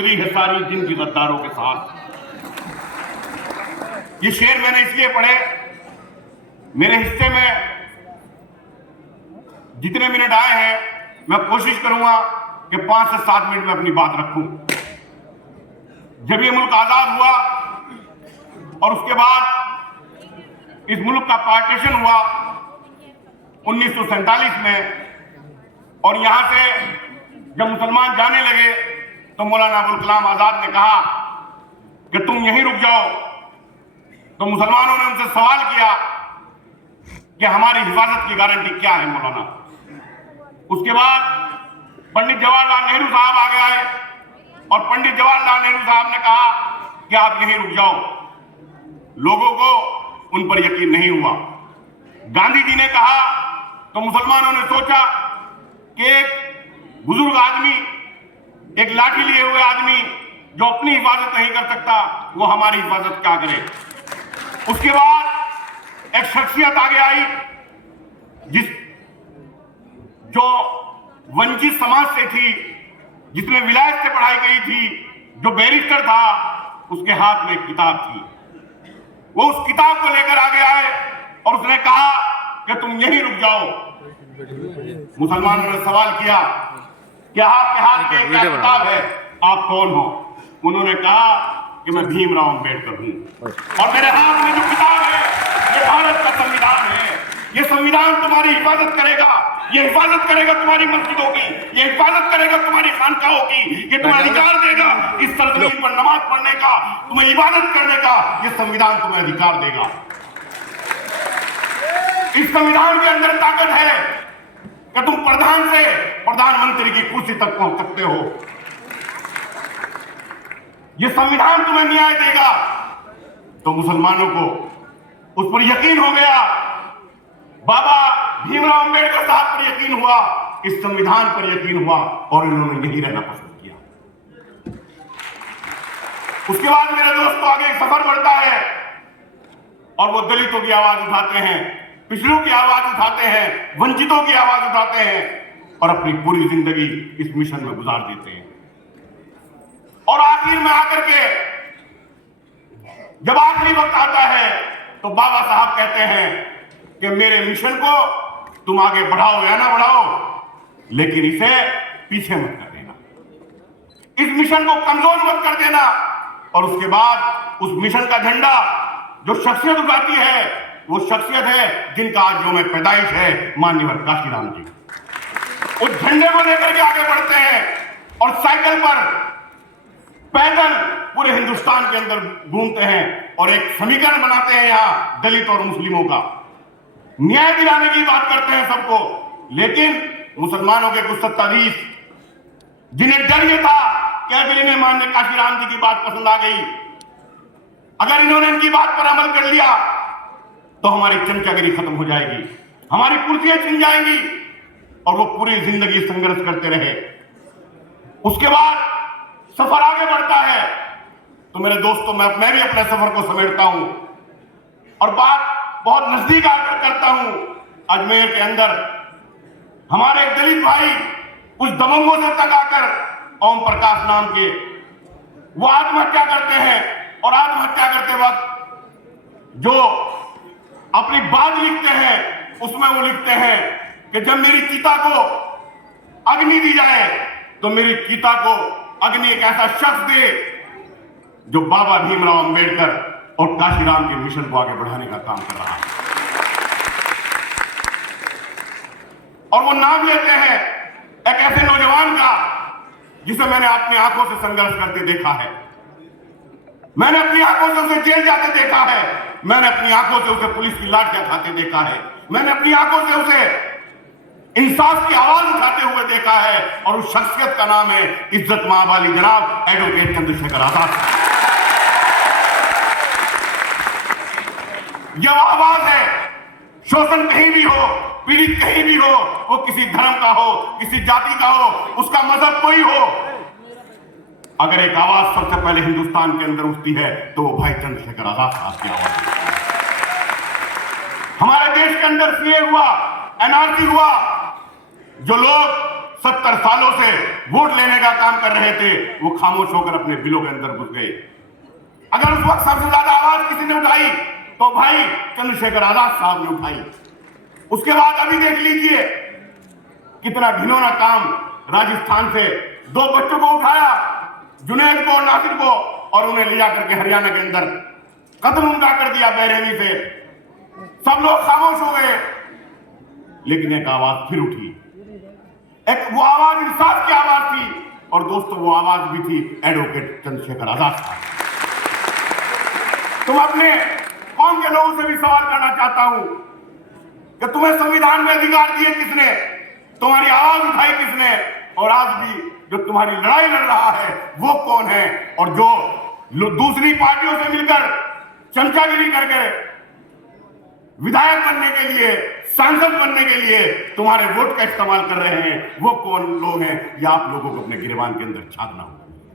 गुजरी है सारी दिन की गद्दारों के साथ। ये शेर मैंने इसलिए पढ़े, मेरे हिस्से में जितने मिनट आए हैं मैं कोशिश करूंगा कि 5 से 7 मिनट में अपनी बात रखूं। जब ये मुल्क आजाद हुआ और उसके बाद इस मुल्क का पार्टीशन हुआ 1947 में, और यहां से जब मुसलमान जाने लगे तो मौलाना अबुल कलाम आजाद ने कहा कि तुम यहीं रुक जाओ। तो मुसलमानों ने उनसे सवाल किया कि हमारी हिफाजत की गारंटी क्या है मौलाना। उसके बाद पंडित जवाहरलाल नेहरू साहब आ गए और पंडित जवाहरलाल नेहरू साहब ने कहा कि आप यहीं रुक जाओ। लोगों को उन पर यकीन नहीं हुआ। गांधी जी ने कहा तो मुसलमानों ने सोचा कि एक बुजुर्ग आदमी, एक लाठी लिए हुए आदमी जो अपनी हिफाजत नहीं कर सकता, वो हमारी हिफाजत क्या करे। उसके बाद एक शख्सियत आगे आई जो वंचित समाज से थी, जिसने विलायत से पढ़ाई की थी, जो बैरिस्टर था, उसके हाथ में एक किताब थी। वो उस किताब को लेकर आगे आए और उसने कहा कि तुम यहीं रुक जाओ। मुसलमानों ने सवाल किया कि आपके हाथ में क्या किताब है, आप कौन हो? उन्होंने कहा कि मैं भीमराव अंबेडकर हूं और मेरे हाथ में जो किताब है ये भारत का संविधान है। ये संविधान तुम्हारी हिफाजत करेगा, ये हिफाजत करेगा तुम्हारी मस्जिदों की, ये हिफाजत करेगा तुम्हारी खानकाहों की, ये तुम्हें अधिकार देगा इस सरजमीन पर नमाज पढ़ने का, तुम्हें इबादत करने का, ये संविधान तुम्हें अधिकार देगा। इस संविधान के अंदर ताकत है कि तुम प्रधान से प्रधानमंत्री की कुर्सी तक पहुंच सकते हो। ये संविधान तुम्हें न्याय देगा। तो मुसलमानों को उस पर यकीन हो गया, बाबा भीमराव अंबेडकर साहब पर यकीन हुआ, इस संविधान पर यकीन हुआ और इन्होंने यहीं रहना पसंद किया। उसके बाद मेरे दोस्तों आगे सफर बढ़ता है और वो दलितों की आवाज उठाते हैं, पिछड़ों की आवाज उठाते हैं, वंचितों की आवाज उठाते हैं और अपनी पूरी जिंदगी इस मिशन में गुजार देते हैं। और आखिर में आकर के जब आखिरी वक्त आता है तो बाबा साहब कहते हैं कि मेरे मिशन को तुम आगे बढ़ाओ या ना बढ़ाओ, लेकिन इसे पीछे मत कर देना, इस मिशन को कमजोर मत कर देना। और उसके बाद उस मिशन का झंडा जो शख्सियत उठाती है वो शख्सियत है जिनका आज यौम पैदाइश है, माननीय काशीराम जी। उस झंडे को लेकर के आगे बढ़ते हैं और साइकिल पर पैदल पूरे हिंदुस्तान के अंदर घूमते हैं और एक समीकरण बनाते हैं यहाँ दलित और मुस्लिमों का, न्याय दिलाने की बात करते हैं सबको। लेकिन मुसलमानों के कुछ सत्ताधीश जिन्हें डर ये था कि अगर इन्हें माननीय काशीराम जी की बात पसंद आ गई, अगर इन्होंने इनकी बात पर अमल कर लिया तो हमारी चमचागिरी खत्म हो जाएगी, हमारी कुर्सियां छिन जाएंगी। और वो पूरी जिंदगी संघर्ष करते रहे। उसके बाद सफर आगे बढ़ता है तो मेरे दोस्तों मैं भी अपने सफर को समेटता हूं और बात बहुत नजदीक आकर करता हूं। अजमेर के अंदर हमारे एक दलित भाई कुछ दबंगों से तंग आकर ओम प्रकाश नाम के वो आत्महत्या करते हैं और आत्महत्या करते वक्त जो अपनी बात लिखते हैं उसमें वो लिखते हैं कि जब मेरी चिता को अग्नि दी जाए तो मेरी चिता को अग्नि एक ऐसा शख्स दे जो बाबा भीमराव अंबेडकर और काशीराम के मिशन को आगे बढ़ाने का काम कर रहा है। और वो नाम लेते हैं एक ऐसे नौजवान का जिसे मैंने अपनी आंखों से संघर्ष करते देखा है, मैंने अपनी आंखों से उसे जेल जाते देखा है, मैंने अपनी आंखों से उसे पुलिस की लाठियां खाते देखा है, मैंने अपनी आंखों से उसे इंसाफ की आवाज उठाते हुए देखा है। और उस शख्सियत का नाम है इज्जत महाबाली जनाब एडवोकेट चंद्रशेखर आजाद। यह वो आवाज है, शोषण कहीं भी हो, पीड़ित कहीं भी हो, वो किसी धर्म का हो, किसी जाति का हो, उसका मजहब कोई हो, अगर एक आवाज सबसे पहले हिंदुस्तान के अंदर उठती है तो वो भाई चंद्रशेखर आजाद साहब की आवाज है। हमारे देश के अंदर सीए हुआ, एनआरसी हुआ, जो लोग 70 सालों से वोट लेने का काम कर रहे थे, वो खामोश होकर अपने बिलों के अंदर घुस गए। अगर उस वक्त सबसे ज्यादा आवाज किसी ने उठाई तो भाई चंद्रशेखर आजाद साहब ने उठाई। उसके बाद अभी देख लीजिए कितना घिनौना काम, राजस्थान से 2 बच्चों को उठाया, जुनैद को और नासिर को, और उन्हें ले जाकर के हरियाणा के अंदर कत्ल उनका कर दिया बेरहमी से। सब लोग खामोश हो गए, लेकिन एक आवाज फिर उठी। एक वो आवाज इंसाफ की आवाज थी, और दोस्तों वो आवाज भी थी एडवोकेट चंद्रशेखर आजाद साहब। तुम अपने कौम के लोगों से भी सवाल करना चाहता हूं कि तुम्हें संविधान में अधिकार दिए किसने, तुम्हारी आवाज उठाई किसने, और आज भी जो तुम्हारी लड़ाई लड़ रहा है वो कौन है, और जो दूसरी पार्टियों से मिलकर चमचागिरी करके विधायक बनने के लिए, सांसद बनने के लिए तुम्हारे वोट का इस्तेमाल कर रहे हैं, वो कौन लोग हैं, ये आप लोगों को अपने गिरबान के अंदर छापना होगा।